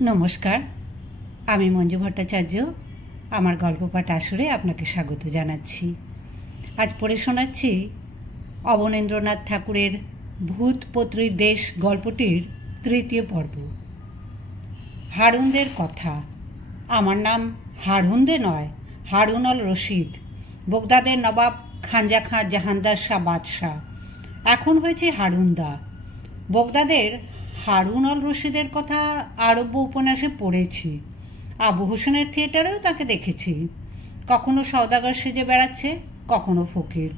নমস্কার, আমি মঞ্জু ভট্টাচার্য। আমার গল্পপাঠ আসরে আপনাকে স্বাগত জানাচ্ছি। আজ পড়ে শোনাচ্ছি অবনীন্দ্রনাথ ঠাকুরের ভূতপত্রীর দেশ গল্পটির তৃতীয় পর্ব। হারুনদের কথা। আমার নাম হারুনদে নয়, হারুন অল রশিদ, বগদাদের নবাব খানজা খাঁ জাহানদার শাহ বাদশাহ। এখন হয়েছে হারুনদা। বগদাদের হারুন অল রশিদের কথা আরব্য উপন্যাসে পড়েছি। আবু হোসেনের থিয়েটারেও তাকে দেখেছি। কখনো সওদাগর সেজে বেড়াচ্ছে, কখনো ফকির,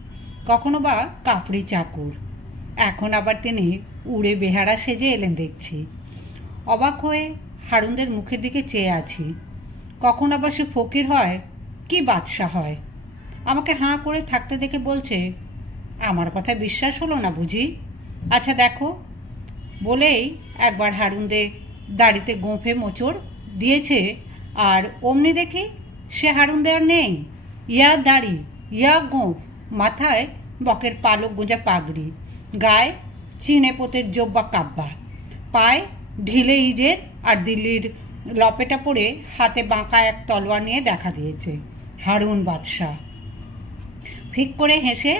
কখনো বা কাফরি চাকর। এখন আবার তিনি উড়ে বেহারা সেজে এলেন দেখছি। অবাক হয়ে হারুনদের মুখের দিকে চেয়ে আছি। কখন আবার সে ফকির হয় কি বাদশা হয়। আমাকে হাঁ করে থাকতে দেখে বলছে, আমার কথায় বিশ্বাস হলো না বুঝি? আচ্ছা দেখো। বলেই একবার হারুনদে দাড়িতে গোঁফে মোচড় দিয়েছে, আর অমনি দেখি সে হারুনদে আর নেই। ইয়া দাড়ি, ইয়া গোঁফ, মাথায় বকের পালক গোঁজা পাগড়ি, গায়ে চিনে পোতের জব্বা কাব্বা, পায়ে ঢিলে ইজের আর দিল্লির লপেটা পরে হাতে বাঁকা এক তলোয়ার নিয়ে দেখা দিয়েছে। হারুন বাদশাহ। ফিক করে হেসে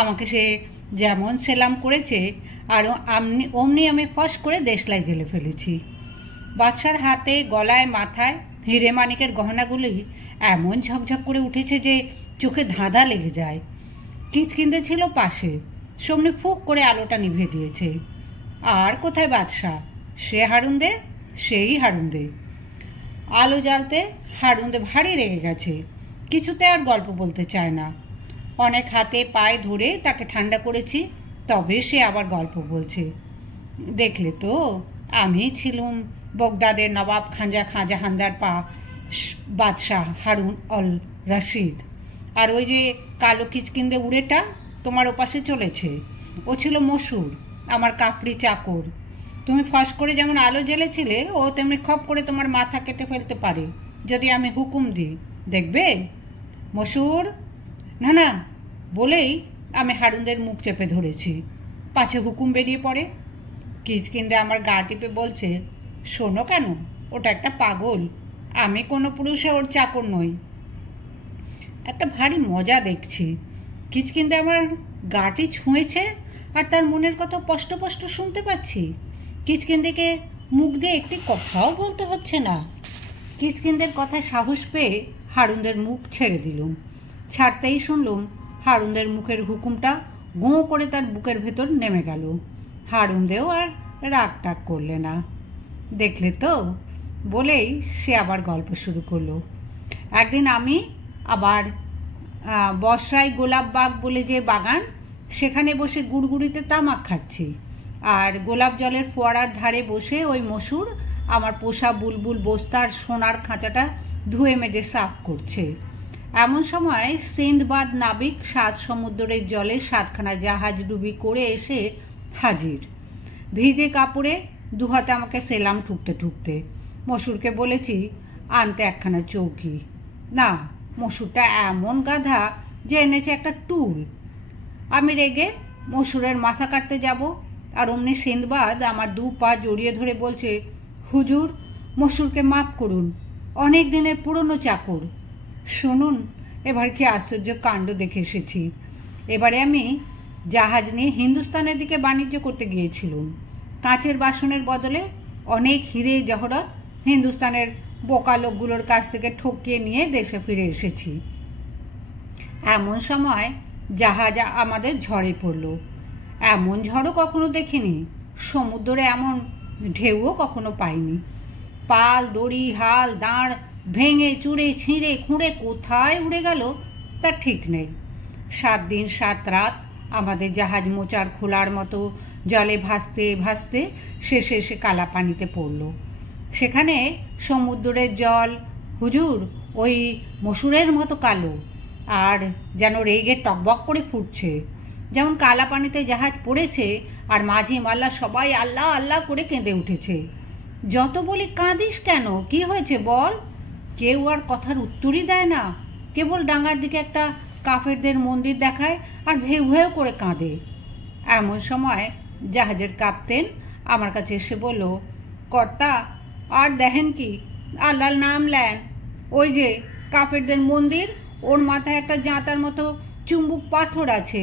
আমাকে সে যেমন সেলাম করেছে, আর অমনি আমি ফস করে দেশলাই জেলে ফেলেছি। বাদশার হাতে, গলায়, মাথায় হিরে মানিকের গহনাগুলি এমন ঝকঝক করে উঠেছে যে চোখে ধাঁধা লেগে যায়। কিচকিন্দে ছিল পাশে, সামনে ফুক করে আলোটা নিভে দিয়েছে। আর কোথায় বাদশাহ? সে হারুনদে, সেই হারুনদে। আলো জ্বালতে হারুনদে ভারী রেগে গেছে, কিছুতে আর গল্প বলতে চায় না। অনেক হাতে পায়ে ধরে তাকে ঠান্ডা করেছি, তবে সে আবার গল্প বলছে। দেখলে তো, আমি ছিলুম বগদাদের নবাব খানজা খাঁ জাহানদার বাদশাহ হারুন অল রশিদ। আর ওই যে কালো কিচকিন্দে উড়েটা তোমার ওপাশে চলেছে, ও ছিল মসুর, আমার কাফরি চাকর। তুমি ফস করে যেমন আলো জ্বেলেছিলে, ও তেমনি খপ করে তোমার মাথা কেটে ফেলতে পারে যদি আমি হুকুম দিই। দেখবে মসুর? না না বলেই আমি হারুনদের মুখ চেপে ধরেছি, পাছে হুকুম বেরিয়ে পড়ে। কিচকিন্দে আমার গা টিপে বলছে, শোনো কেন, ওটা একটা পাগল, আমি কোনো পুরুষে ওর চাকর নই। একটা ভারী মজা দেখছি। কিচকিন্দে আমার গাটি ছুঁয়েছে, আর তার মনের কথা স্পষ্ট স্পষ্ট শুনতে পাচ্ছি। কিচকিন্দেকে মুখ দিয়ে একটি কথাও বলতে হচ্ছে না। কিচকিন্দের কথায় সাহস পেয়ে হারুনদের মুখ ছেড়ে দিলুম। ছাড়তেই শুনলুম হারুনদের মুখের হুকুমটা গোঁ করে তার বুকের ভেতর নেমে গেল। হারুনদেও আর রাগ টাগ করলে না। দেখলে তো, বলেই সে আবার গল্প শুরু করলো। একদিন আমি আবার বসরাই গোলাপবাগ বলে যে বাগান, সেখানে বসে গুড়গুড়িতে তামাক খাচ্ছি, আর গোলাপ জলের ফোয়ারার ধারে বসে ওই মসুর আমার পোষা বুলবুল বস্তার সোনার খাঁচাটা ধুয়ে মেজে সাফ করছে। এমন সময় সিন্ধবাদ নাবিক 7 সমুদ্রের জলে 7খানা জাহাজ ডুবি করে এসে হাজির। ভিজে কাপড়ে দুহাতে আমাকে সেলাম ঠুকতে ঠুকতে। মসুরকে বলেছি আনতে একখানা চৌকি। না, মসুরটা এমন গাধা যে এনেছে একটা টুল। আমি রেগে মসুরের মাথা কাটতে যাব, আর অমনি সিন্ধবাদ আমার 2 পা জড়িয়ে ধরে বলছে, হুজুর, মসুরকে মাফ করুন, অনেক দিনের পুরনো চাকর। শুনুন, এবার কি আশ্চর্য কাণ্ড দেখে এসেছি। এবারে আমি জাহাজ নিয়ে হিন্দুস্তানের দিকে বাণিজ্য করতে গিয়েছিলাম। কাঁচের বাসনের বদলে অনেক হিরে জহরত হিন্দুস্তানের বোকা লোকগুলোর কাছ থেকে ঠকিয়ে নিয়ে দেশে ফিরে এসেছি। এমন সময় জাহাজ আমাদের ঝড়ে পড়ল। এমন ঝড়ও কখনো দেখিনি, সমুদ্রে এমন ঢেউও কখনো পাইনি। পাল, দড়ি, হাল, দাঁড় ভেঙে চুরে ছিঁড়ে খুঁড়ে কোথায় উড়ে গেল তার ঠিক নেই। 7 দিন 7 রাত আমাদের জাহাজ মোচার খোলার মতো জলে ভাসতে ভাসতে শেষে এসে কালা পানিতে পড়ল। সেখানে সমুদ্রের জল, হুজুর, ওই মসুরের মতো কালো, আর যেন রেগে টকবক করে ফুটছে। যেমন কালা পানিতে জাহাজ পড়েছে, আর মাঝি মাল্লা সবাই আল্লাহ আল্লাহ করে কেঁদে উঠেছে। যত বলি কাঁদিস কেন, কি হয়েছে বল? কেউ আর কথার উত্তরই দেয় না, কেবল ডাঙ্গার দিকে একটা কাফেরদের মন্দির দেখায় আর ভেউ ভেউ করে কাঁদে। এমন সময় জাহাজের কাপ্তেন আমার কাছে এসে বলল, কর্তা, আর দেখেন কি আল্লাহর নাম নেন, ওই যে কাফেরদের মন্দির, ওর মাথায় একটা জাঁতার মতো চুম্বক পাথর আছে,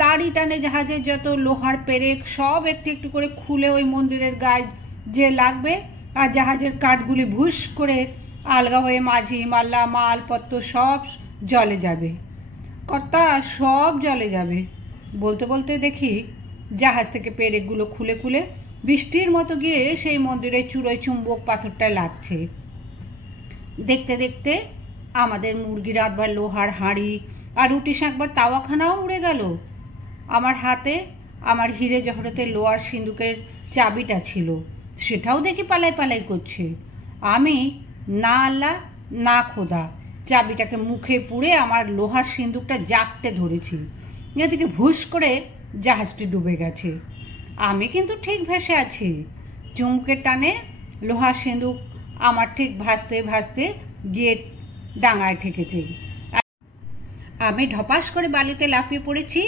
তারই টানে জাহাজের যত লোহার পেরেক সব একটু একটু করে খুলে ওই মন্দিরের গায়ে যে লাগবে, আর জাহাজের কাঠগুলি ভুস করে আলগা হয়ে মাঝি মাল্লা মালপত্র সব জলে যাবে। কর্তা সব জলে যাবে। বলতে বলতে দেখি জাহাজ থেকে পেরেকগুলো খুলে খুলে বৃষ্টির মতো গিয়ে সেই মন্দিরের চূড়োয় চুম্বক পাথরটায় লাগছে। দেখতে দেখতে আমাদের মুরগি রাঁধবার লোহার হাঁড়ি আর রুটি শাঁকবার তাওয়াখানাও উড়ে গেল। আমার হাতে আমার হিরে জহরতের লোহার সিন্দুকের চাবিটা ছিল, সেটাও দেখি পালাই পালাই করছে। আমি না আল্লাহ না খোদা চাবিটাকে মুখে পুড়ে আমার লোহার সিন্দুকটা জাপটে ধরেছি। এদিকে ভুস করে জাহাজটি ডুবে গেছে। আমি কিন্তু ঠিক ভেসে আছি। চুমুকের টানে লোহার সিন্দুক আমার ঠিক ভাসতে ভাসতে গিয়ে ডাঙায় ঠেকেছে। আমি ঢপাস করে বালিতে লাফিয়ে পড়েছি,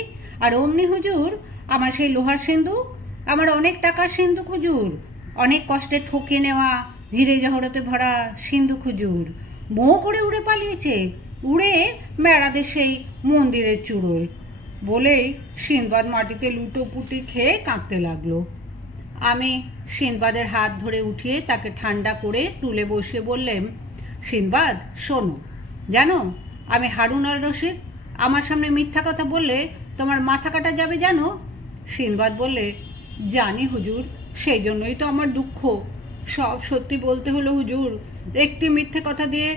আর অমনি হুজুর আমার সেই লোহার সিন্দুক, আমার অনেক টাকার সিন্দুক হুজুর, অনেক কষ্টে ঠকিয়ে নেওয়া হিরে জহরতে ভরা সিন্দুক হুজুর, মো করে উড়ে পালিয়েছে, উড়ে মেরাদের সেই মন্দিরের চূড়োয়। বলেই সিনবাদ মাটিতে লুটোপুটি খেয়ে কাঁদতে লাগলো। আমি সিনবাদের হাত ধরে উঠিয়ে তাকে ঠান্ডা করে টুলে বসিয়ে বললাম, সিনবাদ শোনো, জানো আমি হারুন আল রশিদ, আমার সামনে মিথ্যা কথা বললে তোমার মাথা কাটা যাবে জানো? সিনবাদ বললে, জানি হুজুর, সেই জন্যই তো আমার দুঃখ। সব সত্যি বলতে হলো হুজুর, একটি মিথ্যে কথা দিয়ে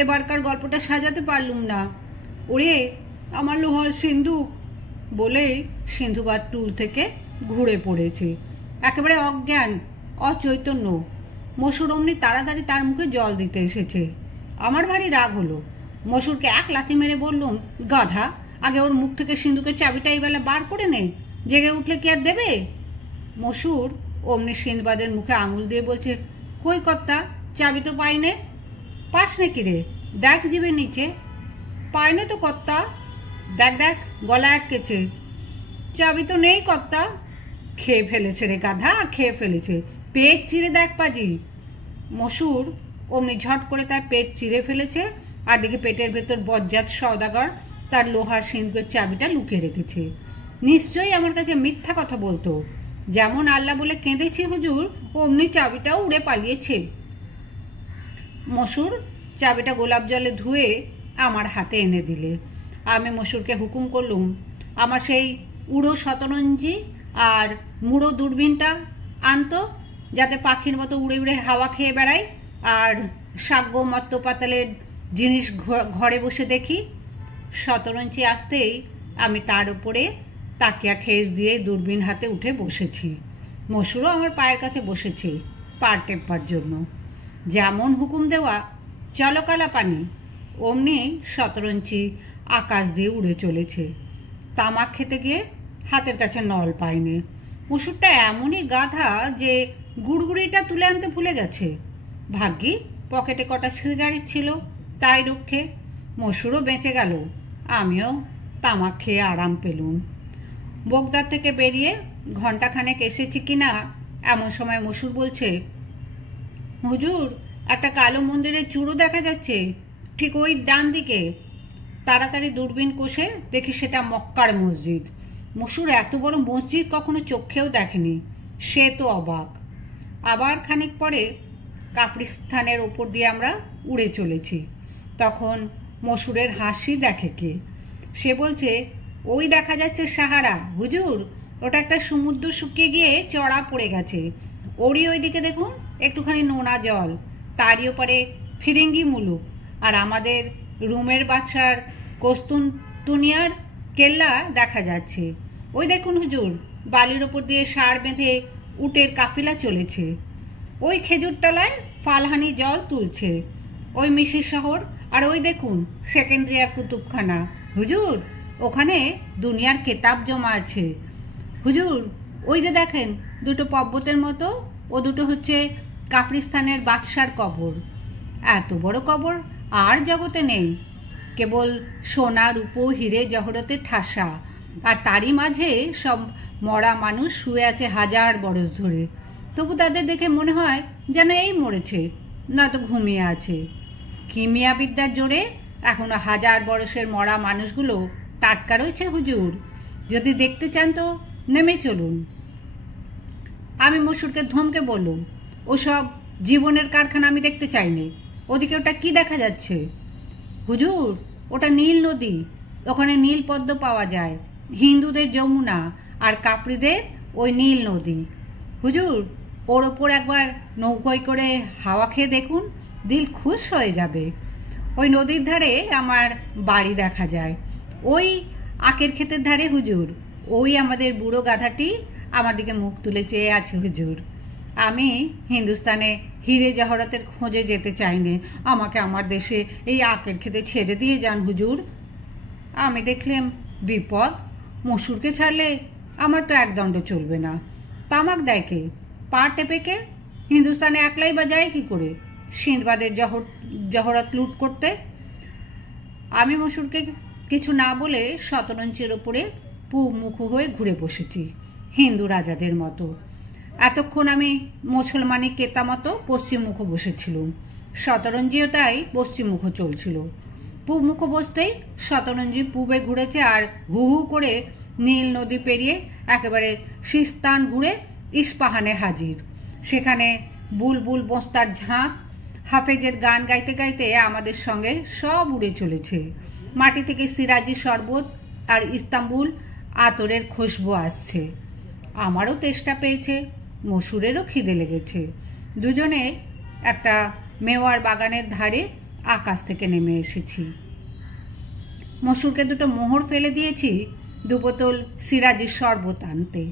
এবারকার গল্পটা সাজাতে পারলুম না। ওরে আমার লোহার সিন্দুক! বলেই সিন্ধুবাদ টুল থেকে ঘুরে পড়েছে, একেবারে অজ্ঞান অচৈতন্য। মসুর অমনি তাড়াতাড়ি তার মুখে জল দিতে এসেছে। আমার ভারী রাগ হলো। মসুরকে এক লাথি মেরে বললুম, গাধা, আগে ওর মুখ থেকে সিন্দুকের চাবিটা এই বেলা বার করে নে, জেগে উঠলে কি আর দেবে? মসুর অমনি সিনবাদের মুখে আঙুল দিয়ে বলছে, কই কর্তা, চাবি তো পাইনে। পাস নাকি রে? দেখ জিভের নিচে। পাইনে তো কর্তা। দেখ দেখ, গলা আটকেছে। চাবি তো নেই কর্তা। খেয়ে ফেলেছে রে গাধা, খেয়ে ফেলেছে। পেট চিরে দেখ পাজি। মসুর অমনি ঝট করে তার পেট চিরে ফেলেছে, আর দেখে পেটের ভেতর বজ্জাত সওদাগর তার লোহার সিন্দুকের চাবিটা লুকিয়ে রেখেছে। নিশ্চয়ই আমার কাছে মিথ্যা কথা বলতো। যেমন আল্লাহ বলে কেঁদেছি হুজুর, অমনি চাবিটাও উড়ে পালিয়েছে। মসুর চাবিটা গোলাপ জলে ধুয়ে আমার হাতে এনে দিলে। আমি মসুরকে হুকুম করলুম, আমার সেই উড়ো শতরঞ্জি আর মুড়ো দূরবীনটা আনতো, যাতে পাখির মতো উড়ে উড়ে হাওয়া খেয়ে বেড়াই, আর সাগ্য মত্ত পাতালের জিনিস ঘরে বসে দেখি। শতরঞ্জি আসতেই আমি তার উপরে তাকিয়া ঠেস দিয়ে দূরবীন হাতে উঠে বসেছি। মসুরও আমার পায়ের কাছে বসেছে পার টেপবার জন্য। যেমন হুকুম দেওয়া, চলো কালা পানি, অমনি শতরঞ্জি আকাশ দিয়ে উড়ে চলেছে। তামাক খেতে গিয়ে হাতের কাছে নল পাইনি। মসুরটা এমনই গাধা যে গুড়গুড়িটা তুলে আনতে ভুলে গেছে। ভাগ্যি পকেটে কটা সিগারেট ছিল, তাই রক্ষে মসুরও বেঁচে গেল, আমিও তামাক খেয়ে আরাম পেলুম। বোগদার থেকে বেরিয়ে ঘণ্টাখানেক এসেছি কিনা এমন সময় মসুর বলছে, হুজুর একটা কালো মন্দিরের চূড়ো দেখা যাচ্ছে, ঠিক ওই ডান দিকে। তাড়াতাড়ি দূরবীন কষে দেখি সেটা মক্কার মসজিদ। মসুর এত বড় মসজিদ কখনো চোখেও দেখেনি, সে তো অবাক। আবার খানিক পরে কাফরিস্তানের ওপর দিয়ে আমরা উড়ে চলেছি। তখন মসুরের হাসি দেখে কে, সে বলছে, ওই দেখা যাচ্ছে সাহারা হুজুর, ওটা একটা সমুদ্র শুকিয়ে গিয়ে চড়া পড়ে গেছে, ওরই ওইদিকে দেখুন একটুখানি নোনা জল, তারই ওপারে ফিরিঙ্গি মুলুক, আর আমাদের রুমের বাচ্চার কস্তুনতুনিয়ার কেল্লা দেখা যাচ্ছে। ওই দেখুন হুজুর, বালির ওপর দিয়ে সার বেঁধে উটের কাফিলা চলেছে। ওই খেজুরতলায় ফালহানি জল তুলছে, ওই মিশির শহর, আর ওই দেখুন সেকেন্দ্রিয়ার কুতুবখানা হুজুর, ওখানে দুনিয়ার কেতাব জমা আছে হুজুর। ওই যে দেখেন দুটো পর্বতের মতো, ও দুটো হচ্ছে কাফরিস্তানের বাদশার কবর। এত বড় কবর আর জগতে নেই, কেবল সোনা রূপো হিরে জহরতে ঠাসা, আর তারই মাঝে সব মরা মানুষ শুয়ে আছে হাজার বরস ধরে। তবু তাদের দেখে মনে হয় যেন এই মরেছে, নয়তো ঘুমিয়ে আছে। কিমিয়াবিদ্যার জোরে এখনো 1000 বরসের মরা মানুষগুলো টাটকা রয়েছে হুজুর। যদি দেখতে চান তো নেমে চলুন। আমি মশুরকে ধমকে বললুম, ওসব জীবনের কারখানা আমি দেখতে চাইনি। ওদিকে ওটা কি দেখা যাচ্ছে? হুজুর, ওটা নীল নদী। ওখানে নীল পদ্ম পাওয়া যায়, হিন্দুদের যমুনা আর কাপড়িদের ওই নীল নদী। হুজুর, ওর ওপর একবার নৌকোয় করে হাওয়া খেয়ে দেখুন, দিল খুশ হয়ে যাবে। ওই নদীর ধারে আমার বাড়ি দেখা যায়, ওই আখের ক্ষেতের ধারে হুজুর। ওই আমাদের বুড়ো গাধাটি আমার দিকে মুখ তুলে চেয়ে আছে হুজুর। আমি হিন্দুস্তানে হিরে জহরতের খোঁজে যেতে চাইনি। আমাকে আমার দেশে এই আখের খেতে ছেড়ে দিয়ে যান হুজুর। আমি দেখলাম বিপদ। মশুরকে ছাড়লে আমার তো একদণ্ড চলবে না। তামাক দেয় কে? পা টেপে কে? হিন্দুস্তানে একলাই বা যায় কি করে সিন্ধবাদের জহরত লুট করতে? আমি মশুরকে কিছু না বলে শতরঞ্চের ওপরে পূব মুখ হয়ে ঘুরে বসেছি হিন্দু রাজাদের মতো। এতক্ষণ আমি মুসলমানি কেতা মতো পশ্চিম মুখ বসেছিলুম। শতরঞ্জিও তাই পশ্চিম মুখ চলছিল। পূব মুখ বসতেই শতরঞ্জি পূবে ঘুরেছে আর হু হু করে নীল নদী পেরিয়ে একেবারে সিস্তান ঘুরে ইস্পাহানে হাজির। সেখানে বুলবুল বস্তার ঝাঁক হাফেজের গান গাইতে গাইতে আমাদের সঙ্গে সব উড়ে চলেছে। মাটি থেকে সিরাজি শরবত আর ইস্তাম্বুল আতরের খুশবু আসছে। আমারও তেষ্টা পেয়েছে, মশুরেরও খিদে লেগেছে। দুজনে একটা মেওয়ার বাগানের ধারে আকাশ থেকে নেমে এসেছি। মশুরকে দুটো মোহর ফেলে দিয়েছি 2 বোতল সিরাজির শরবত আনতে।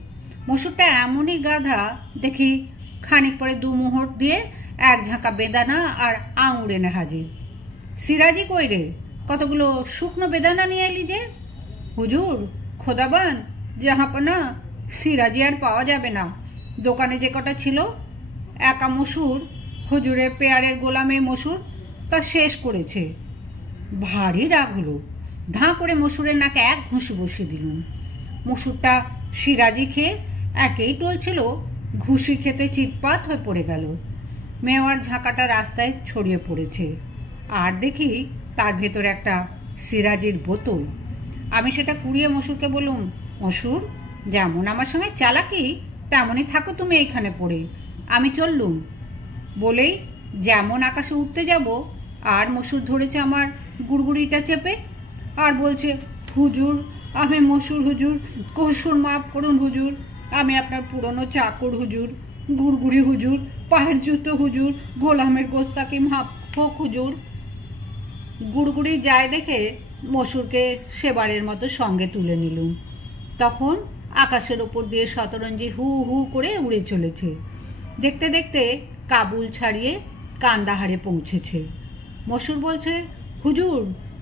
মশুরটা এমনই গাধা, দেখি খানিক পরে 2 মোহর দিয়ে 1 ঝাঁকা বেদানা আর আঙুর এনে হাজির। সিরাজি কই রে? কতগুলো শুকনো বেদানা নিয়ে এলি যে? হুজুর, খোদাবান জাহাপনা, সিরাজি আর পাওয়া যাবে না। দোকানে যে কটা ছিল, একা মশুর, হুজুরের পেয়ারের গোলামে মশুর, তা শেষ করেছে। ভারী রাগ হলো। ধাঁ করে মশুরের নাকে 1 ঘুষি বসিয়ে দিলুম। মশুরটা সিরাজি খেয়ে একেই টলছিল, ঘুষি খেতে চিৎপাত হয়ে পড়ে গেল। মেওয়ার ঝাঁকাটা রাস্তায় ছড়িয়ে পড়েছে, আর দেখি তার ভেতরে একটা সিরাজির বোতল। আমি সেটা কুড়িয়ে মশুরকে বললুম, মশুর, যেমন আমার সঙ্গে চালাকি তেমনই থাকো তুমি এইখানে পড়ে। আমি চললুম। বলেই যেমন আকাশে উঠতে যাব, আর মশুর ধরেছে আমার গুড়গুড়িটা চেপে আর বলছে, হুজুর, আমি মশুর হুজুর, কসুর মাফ করুন হুজুর, আমি আপনার পুরনো চাকর হুজুর, গুড়গুড়ি হুজুর, পায়ের জুতো হুজুর, গোলামের গোস্তাকি মাফ হোক হুজুর। গুড়গুড়ি যায় দেখে মশুরকে সেবারের মতো সঙ্গে তুলে নিলুম। তখন আকাশের ওপর দিয়ে শতরঞ্জি হু হু করে উড়ে চলেছে। দেখতে দেখতে কাবুল ছাড়িয়ে কান্দাহারে পৌঁছেছে। মশুর বলছে, হুজুর,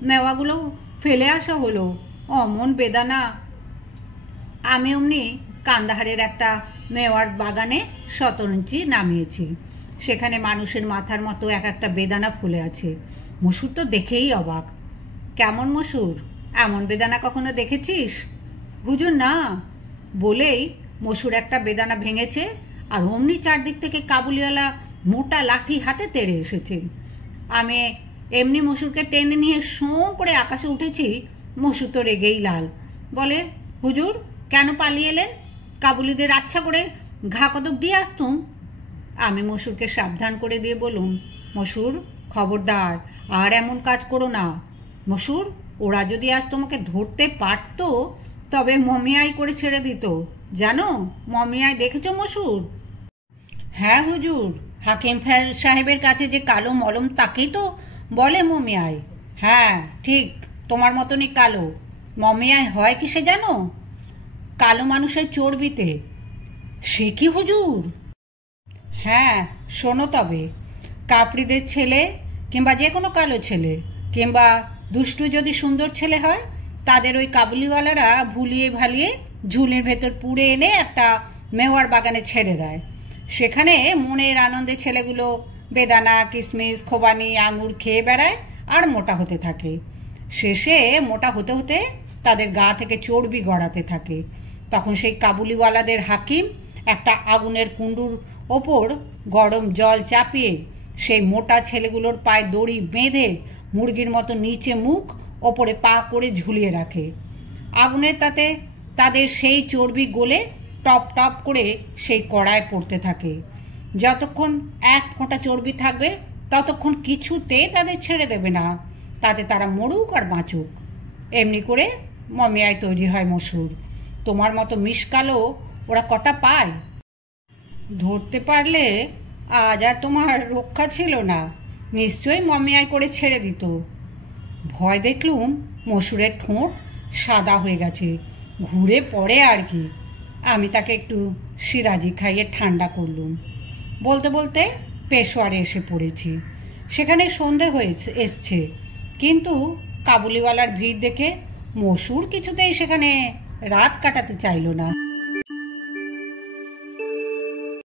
মেওয়াগুলো ফেলে আসা হলো, অমন বেদানা। আমি অমনি কান্দাহারের একটা মেওয়ার বাগানে শতরঞ্জি নামিয়েছি। সেখানে মানুষের মাথার মতো এক একটা বেদানা ফুলে আছে। মশুর তো দেখেই অবাক। কেমন মশুর, এমন বেদানা কখনো দেখেছিস? হুজুর, না। বলেই মশুর একটা বেদানা ভেঙেছে, আর অমনি চারদিক থেকে কাবুলিওয়ালা মোটা লাঠি হাতে তেড়ে এসেছে। আমি এমনি মশুরকে টেনে নিয়ে শোঁ করে আকাশে উঠেছি। মশুর তো রেগেই লাল। বলে, হুজুর, কেন পালিয়ে এলেন? কাবুলিদের আচ্ছা করে ঘা কতক দিয়ে আসতুম। আমি মশুরকে সাবধান করে দিয়ে বলুম, মশুর, খবরদার, আর এমন কাজ করো না। মশুর, ওরা যদি আজ তোমাকে ধরতে পারত তবে মমিয়াই করে ছেড়ে দিত, জানো? মমিয়াই দেখেছ মশুর? হ্যাঁ হুজুর, হাকিম সাহেবের কাছে যে কালো মলম তাকেই তো বলে মমিয়াই। হ্যাঁ, ঠিক তোমার মতনই কালো। মমিয়াই হয় কিসে জানো? কালো মানুষের চর্বিতে। সে কি হুজুর? হ্যাঁ, শোনো তবে। কাপড়িদের ছেলে কিংবা যে কোনো কালো ছেলে কিংবা দুষ্টু যদি সুন্দর ছেলে হয়, তাদের ওই কাবুলিওয়ালারা ভুলিয়ে ভালিয়ে ঝুলির ভেতর পুড়ে এনে একটা মেওয়ার বাগানে ছেড়ে দেয়। সেখানে মনের আনন্দে ছেলেগুলো বেদানা, কিশমিশ, খোবানি, আঙুর খেয়ে বেড়ায় আর মোটা হতে থাকে। শেষে মোটা হতে হতে তাদের গা থেকে চর্বি গড়াতে থাকে। তখন সেই কাবুলিওয়ালাদের হাকিম একটা আগুনের কুণ্ডুর ওপর গরম জল চাপিয়ে সেই মোটা ছেলেগুলোর পায়ে দড়ি বেঁধে মুরগির মতো নিচে মুখ ওপরে পা করে ঝুলিয়ে রাখে। আগুনের তাতে তাদের সেই চর্বি গলে টপ টপ করে সেই কড়ায় পড়তে থাকে। যতক্ষণ এক ফোঁটা চর্বি থাকবে ততক্ষণ কিছুতে তাদের ছেড়ে দেবে না, তাতে তারা মরুক আর বাঁচুক। এমনি করে মমিয়ায় তৈরি হয় মসুর। তোমার মতো মিশকালো ওরা কটা পায়? ধরতে পারলে আজ আর তোমার রক্ষা ছিল না, নিশ্চয়ই মমিয়ায় করে ছেড়ে দিত। ভয় দেখলুম মসুরের ঠোঁট সাদা হয়ে গেছে, ঘুরে পড়ে আর কি। আমি তাকে একটু সিরাজি খাইয়ে ঠান্ডা করলুম। বলতে বলতে পেশোয়ারে এসে পড়েছি। সেখানে সন্ধে এসছে, কিন্তু কাবুলিওয়ালার ভিড় দেখে মসুর কিছুতেই সেখানে রাত কাটাতে চাইল না।